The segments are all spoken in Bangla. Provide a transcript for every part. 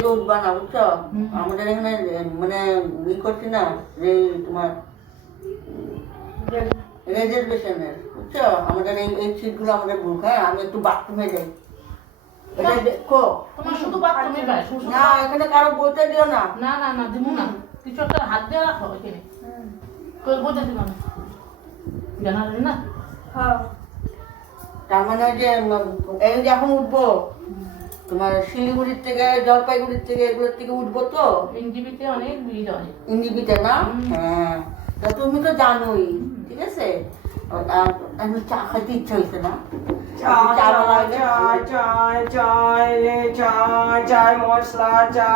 থেকে উঠবা না বুঝছো আমাদের এখানে মানে ই করছি না যে তোমার রেজার্ভেশনের বুঝছো আমাদের এই সিটগুলো আমাদের বুক। হ্যাঁ আমি একটু বাথরুমে যাই এটা দেখো তোমার শুধু বাথরুমে যায় না এখানে কারো বলতে দিও না। না না না দিব না কিছু একটা হাত দিয়ে রাখো এখানে কই বলতে দিব না জানা না হ্যাঁ তার মানে যে এই যে এখন উঠবো তোমার শিলিগুড়ির থেকে জলপাইগুড়ির থেকে এগুলোর থেকে উঠবো তো এনজিবিতে অনেক ভিড় হয় ইন্ডিবিতে না। হ্যাঁ তা তুমি তো জানোই ঠিক আছে আমি চা খাইতে ইচ্ছা হয়েছে না চায় মশলা চা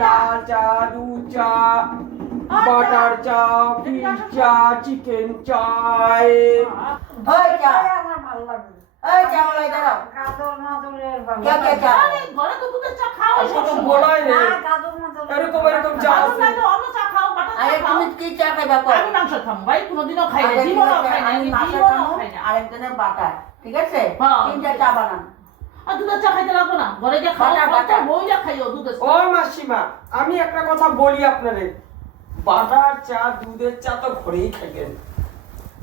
লাল চা দুধ চা বাটার চা ফিশ চা চিকেন চায় ওই চা আমার ভালো লাগে ওই চা বলাই দাঁড়াও গাজর মাদুরের ভালো কে কে চা আরে ঘরে তো দুধের চা খাও আসলে বলাই না নেই গাজর মাদুরের এরকম এরকম চা আছে অন্য চা খাও বাটার আরে চা খাও তুমি কি চা খাইবা আমি মাংস খাবো ভাই কোনোদিনও খাই না জীবনও খাই না আমি জীবনও খাই না আরেকজনের বাটার ঠিক আছে হ্যাঁ। তিনটা চা বানান আর দুধের চা খাইতে লাগবো না ঘরে যে খাও বাটার বইটা খাইও দুধের চা ও মাসিমা আমি একটা কথা বলি আপনারে বাটার চা দুধের চা তো ঘরেই খাইবেন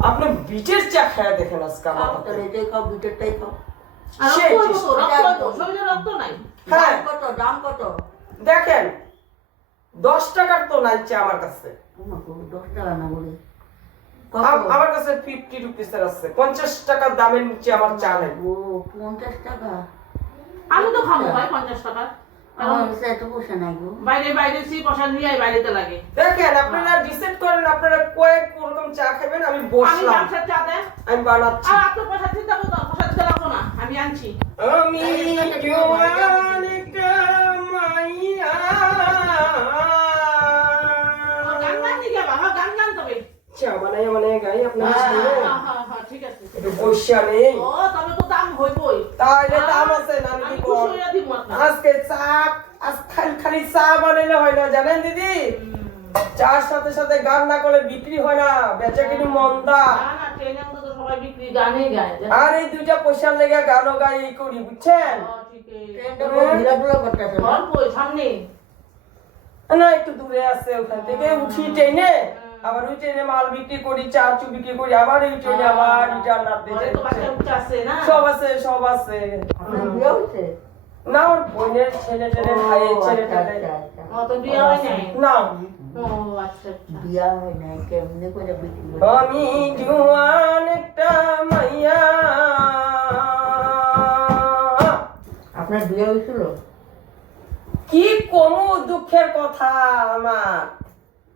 আপনি বিটের চা খেয়ে দেখেন আজকে আমার হাতে। তাহলে এটাই খাও বিটেরটাই খাও আর সেই রক্ত তো শরীরে রক্ত নাই হ্যাঁ দাম কত দেখেন 10 টাকার তো নাই চা আমার কাছে 10 টাকা না বলে আমার কাছে 50 রুপিসের আছে 50 টাকার দামের নিচে আমার চা নেই ও 50 টাকা আমি তো খাবো ভাই 50 টাকা আমার কাছে এত পয়সা নাই গো বাইরে বাইরে সি পয়সা নিয়ে বাইরেতে লাগে দেখেন আপনারা ডিসাইড করেন আপনারা কয়েক রকম চা খাবেন আমি আমি বসলাম মাংসের চা দেন আমি বানাচ্ছি আর আপনার পয়সা চিন্তা করতে পয়সা দিতে লাগবো না আমি আনছি আমি জোয়ান একটা মাইয়া গান গান দিকে বাবা গান গান তবে চা বানাই মানে গাই আপনারা শুনুন হ্যাঁ ঠিক আছে একটু বসিয়া নেই ও তবে তো দাম হইবই তাইলে দাম আছে না আমি কি খুশি কর হইয়া দিব আপনার আজকে চা আজ খালি চা বানাইলে হয় না জানেন দিদি চার সাথে সাথে গান না করলে বিক্রি হয় না বেচা কিনি মন্দা না না ট্রেনে তো সবাই বিক্রি গানে গায় আর এই দুইটা পয়সার লেগে গানও গাই এই করি বুঝছেন ঠিক ঘোরাঘুরা করতেছে আছে কই সামনে না একটু দূরে আছে ওখান থেকে উঠি ট্রেনে আবার ওই ট্রেনে মাল বিক্রি করি চা চু বিক্রি করি আবার এই ট্রেনে আবার রিটার্ন আনতে ঘরে যাই তো বাচ্চা উঠে আছে না সব আছে সব আছে আপনার বিয়ে হয়েছে না ওর বোনের ছেলে টেলে ভাইয়ের ছেলে টেলে ও তো বিয়ে হয় নাই না ও আচ্ছা আচ্ছা বিয়া হয় না কেমনে করে বিক্রি করে আমি জুয়ান একটা মাইয়া আপনার বিয়ে হয়েছিল কি কমু দুঃখের কথা আমার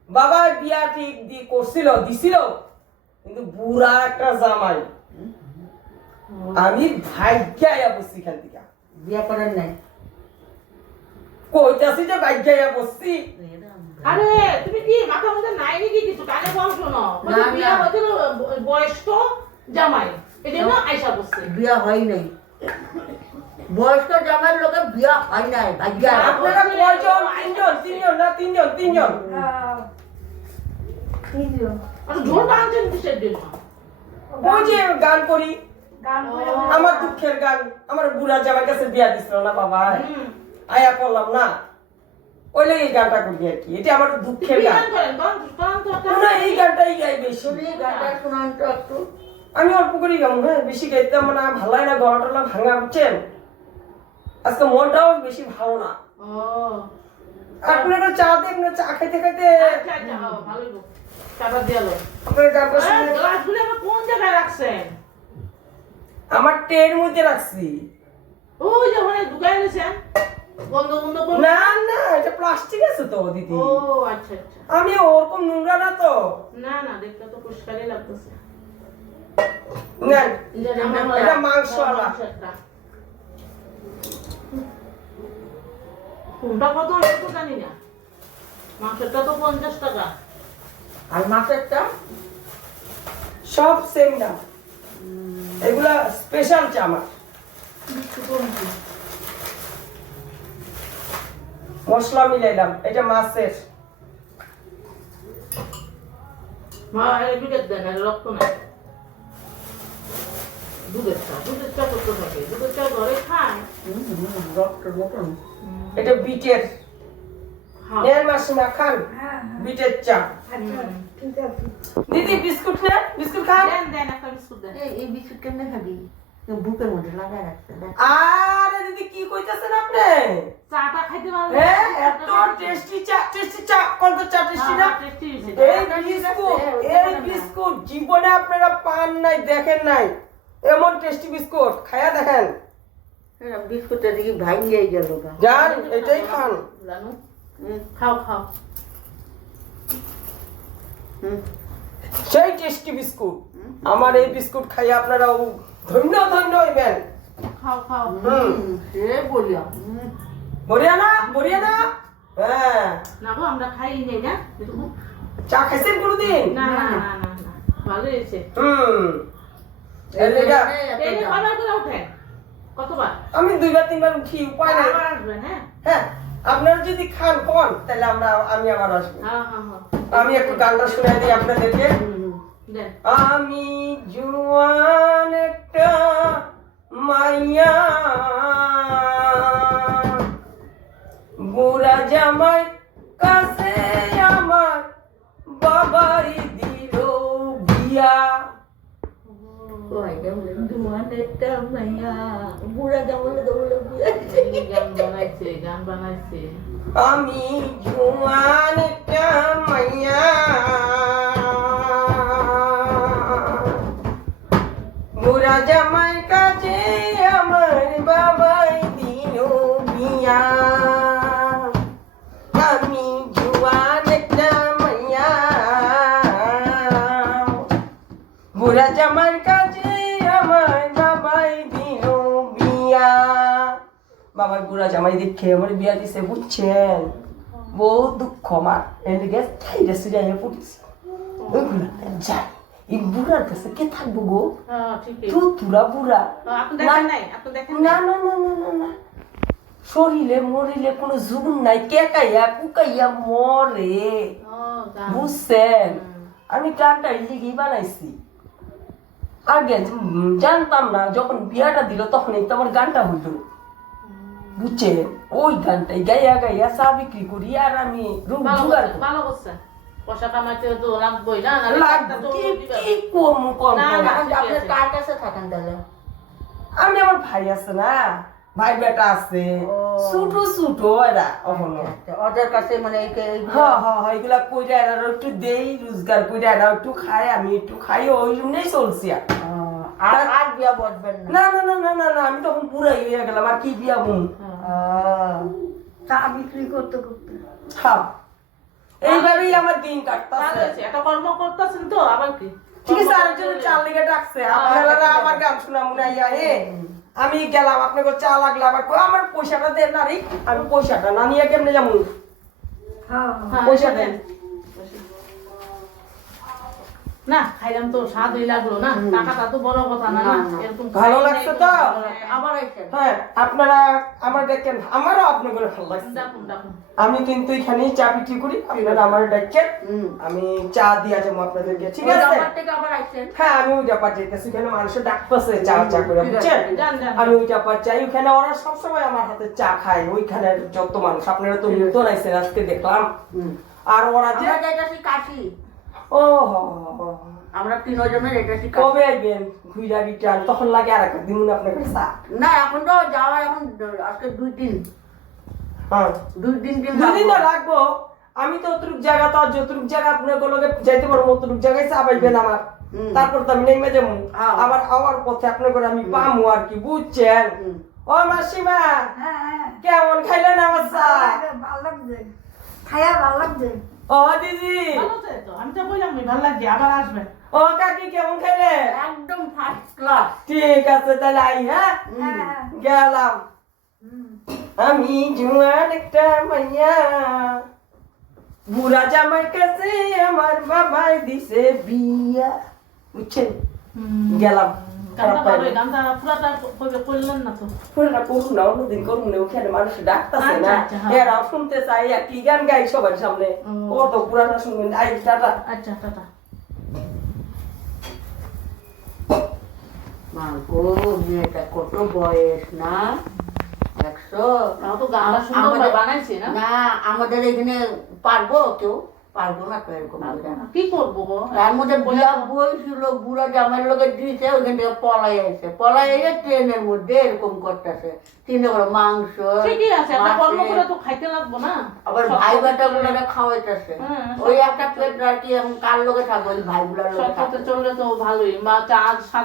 বাবা বিয়া ঠিক দিছিল কিন্তু বুড়া একটা জামাই আমি ভাগ্যাইয়া বসছি খান থেকে বিয়ে করেন নাই কইতাছি যে ভাগ্যাইয়া বসছি আরে তুমি কি মাথা মধ্যে নাই নাকি কিছু কানে বল শোনো না, বিয়ে না। হয়েছিল বয়স্ক জামাই এই জন্য আয়সা বসছে বিয়া হয় নাই বয়স্ক জামাই লোকের বিয়া হয় নাই ভাগ্য আপনারা কয়জন তিনজন আর ঝোল টানছেন কিসের জন্য ওই যে গান করি গান করে আমার দুঃখের গান আমার বুড়া জামাই কাছে বিয়া দিছিল না বাবা হুম। আয়া করলাম না ওই লেগে এই গানটা করি আর কি এটা আমার দুঃখের কি গান গান করেন কোন না এই গানটাই গাই বেশি তুমি গানটা শোনান তো একটু আমি অল্প করি গাম হ্যাঁ বেশি গাইতাম না ভালো লাগে না গলা টলা ভাঙা বুঝছেন আজকে মনটাও বেশি ভালো না ও আপনারা চা দেখবেন চা খাইতে খাইতে আচ্ছা আচ্ছা ভালোই গো টাকা দিয়ালো আপনার গানটা শুনে গ্লাসগুলো আবার কোন জায়গায় রাখছেন আমার ট্রের মধ্যে রাখছি ওই যে ওখানে ঢুকাই এনেছেন বন্ধ বন্ধ করে না না এটা প্লাস্টিক আছে তো দিদি ও আচ্ছা আচ্ছা আমি ওরকম নোংরা না তো না না দেখতে তো পরিষ্কারই লাগতেছে না এটা এটা মাংসওয়ালা কোনটা কত আমি তো জানি না মাংসটা তো 50 টাকা আর মাছেরটা সব সেম দাম এগুলা স্পেশাল চা আমার মশলা মিলাইলাম এটা মাছের মা এই বিকেট দেন আর রক্ত নাই দুধের চা করতে থাকে দুধের চা ঘরে খায় রক্ত মতন এটা বিটের হ্যাঁ। নেন মাসিমা খান হ্যাঁ, হ্যাঁ। বিটের চা। আচ্ছা, ঠিক আছে। দিদি বিস্কুট নেন, বিস্কুট খান। দেন দেন একটা বিস্কুট দেন। এই বিস্কুট কেমনে খাবি বুকের মধ্যে লাগাই রাখছে দেখ। আরে দিদি কি কইতাছেন আপনি? চাটা খাইতে পারবে? হ্যাঁ এত টেস্টি চা কোন তো চা টেস্টি না? এই বিস্কুট জীবনে আপনারা পান নাই, দেখেন নাই এমন টেস্টি বিস্কুট, খায়া দেখেন। বিস্কুটটা দেখি ভাঙিয়ে গেল গা। যান এটাই খান। জানো? খাও খাও। সেই টেস্টি বিস্কুট। আমার এই বিস্কুট খাইয়া আপনারাও ধন্য ধন্য হইবেন। খাও খাও। সে বলিয়া বড়িয়া না? হ্যাঁ না গো আমরা খাই নেই না। চা খাইছেন কোনদিন? না না না না না ভালো হয়েছে। এই লেগা এই যে কবার করে ওঠেন? কতবার? আমি 2বার 3বার উঠি, উপায় নাই। আবার আসবেন হ্যাঁ? হ্যাঁ আপনারা যদি খান কোন তাহলে আমি আবার আসবো। হ্যাঁ হ্যাঁ হ্যাঁ আমি একটু গানটা শুনাই দিই আপনাদেরকে। দেন। আমি জুয়ান একটা মাইয়া, বুড়া জামাই কাছে আমার বাবাই দিল বিয়া। গান বানাইছে। আমি জুয়ান একটা মাইয়া, বুড়া জামাই কাছে আমার বাবাই দিল বিয়া। আমি জুয়ান একটা মাইয়া, বুড়া জামাই কাছে আমার বাবাই দিল বিয়া। বাবার বুড়া জামাই দেখে আমার বিয়া দিছে বুঝছেন, বহুত দুঃখ আমার। এদিকে থাইরে সুজাইয়ে পড়ছি ওইগুলা যাই। এই বুড়ার কাছে কে থাকবো গো? হ্যাঁ ঠিকই। তুরা বুড়া। আপনি দেখেন নাই? আপনি দেখেন না না না না না না, শরীরে মরিলে কোনো জুগুন নাই, কেকাইয়া কুকাইয়া মরে। বুঝছেন, আমি গানটা লিগেই বানাইছি। আগে জানতাম না, যখন বিয়াটা দিল তখনই তো আমার গানটা হইলো। বুঝছেন, ওই গানটাই গাইয়া গাইয়া চা বিক্রি করি আর আমি রুম জোগাড় করি। ভালো করছেন। পয়সা কামাইতে তো লাগবেই না? কি কম কম না, না। আপনি কার কাছে থাকেন তাহলে? আমি আমার ভাই আছে না, ভাই বেটা আছে, ও। ছোট এরা অহনো। ওদের কাছে মানে এগুলা কইরা এরা একটু দেই, রোজগার কইরা এরা একটু খায়, আমি একটু খাই, ওই জন্যই চলছি। আর বিয়া বসবেন না না না না না না, আমি তখন পুরাই হয়ে গেলাম, আর কি বিয়া বোন। চা বিক্রি করতে করতে। হ্যাঁ এইভাবেই আমার দিন ভালো কাটতাছে। হয়েছে। একটা কর্ম করতেছেন তো আবার কি? ঠিক আছে, আরেকজন চাল লেগে ডাকছে, আপনারা আমার গান শোনা মনে হয়। আমি গেলাম, আপনাকে চা লাগলো, আবার আমার পয়সাটা দেন না রে, আমি পয়সাটা না নিয়ে কেমনে যাবো? হ্যাঁ, হ্যাঁ, পয়সা দেন। না খাইলাম তো স্বাদই লাগলো না। টাকাটা তো বড় কথা না। না এরকম ভালো লাগছে তো? আবার আইছেন। হ্যাঁ আপনারা আমার দেখেন, আমারও আপনাদের ভালো লাগছে। ডাকুন ডাকুন। আমি কিন্তু এখানেই চা বিক্রি করি, আপনারা আমার দেখেন, আমি চা দিয়া যাবো আপনাদেরকে, ঠিক আছে? আমার থেকে আবার আইছেন। হ্যাঁ আমি ওই ব্যাপার যেতেছি, এখানে মানুষের ডাকতেছে চা চা করে, বুঝছেন? যান, যান। আমি ওই ব্যাপার চাই, ওইখানে ওরা সবসময় আমার হাতে চা খায়, ওইখানে যত মানুষ, আপনারা তো নতুন আইছেন আজকে দেখলাম। আর ওরা যে আমরা যাইতাছি কাশি। ও আমরা 3 জনের যাইতাছি কাশি। কবে আইবেন ঘুইরা রিটার্ন? তখন লাগে আর একটা দিন আপনাকে চা। না এখন তো যাওয়া, এখন আজকে 2 দিন। হ্যাঁ 2 দিন দুদিন তো লাগবো। আমি তো অতটুক জায়গা, তো যতটুক জায়গা আপনার লগে যাইতে পারবো অতটুক জায়গায় চা পাইবেন আমার। তারপর তো আমি নেমে যাবো, আবার আওয়ার পথে আপনার করে আমি পামু আর কি, বুঝছেন? ও মাসিমা হ্যাঁ, হ্যাঁ। কেমন খাইলেন আমার চা? ভালো লাগছে। খায়া ভালো লাগছে। ও দিদি, ভালো আছে তো? আমি তো বললাম ভালো লাগছে, আবার আসবেন। ও কাকি কেমন খাইলে? একদম ফার্স্ট ক্লাস। ঠিক আছে তাহলে আই, হ্যাঁ হ্যাঁ, গেলাম। আমি জুয়ান একটা মাইয়া, বুড়া জামাই কাছে আমার বাবাই দিছে বিয়া, বুঝছেন? গেলাম। গানটা ভালো, গানটা পুরাটা করলেন না তো? পুরোটা করুন না, অন্যদিন করুন না, ওখানে মানুষ ডাকতেছে না, আচ্ছা, হ্যাঁ। এরাও শুনতে চাই, আর কি গান গাই সবার সামনে, ও তো পুরাটা শুনবেন। I tata. আচ্ছা টাটা। মা গো, মেয়েটা কত বয়স না? দেখছো তাও তো গানটা সুন্দর আমাদের- বানাইছে না? না আমাদের এখানে পারবো কেউ পারবো না তো এরকম করে। কি করবো গো? তার মধ্যে বিয়া বই ছিল বুড়া জামাইয়ের লোকে দিয়েছে ওইখান থেকে পলাই আইছে পলাই এসে ট্রেনের মধ্যে এরকম করতেছে চিন্তা করো মাংস ঠিকই আছে, একটা মাছে, কর্ম করে তো খাইতে লাগবো না। আবার সব ভাই পথে বাটা চললে- গুলো খাওয়াইতেছে হ্যাঁ, ওই সব একটা পথে পেট আর কি এখন কার লোকে থাকবে ওই ভাই গুলার সব লোকে পথে থাকবে চললে তো ভালোই, বা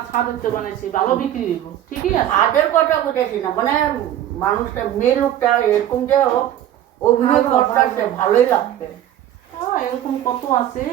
ছাদের তো বানাইছি, ভালো বিক্রি হইব। ঠিকই আছে। তাদের কথা বুঝেছি না মানে মানুষটা মেয়ে লোকটা এরকম যে অভিনয় করতেছে ভালোই লাগছে এরকম কত আছে।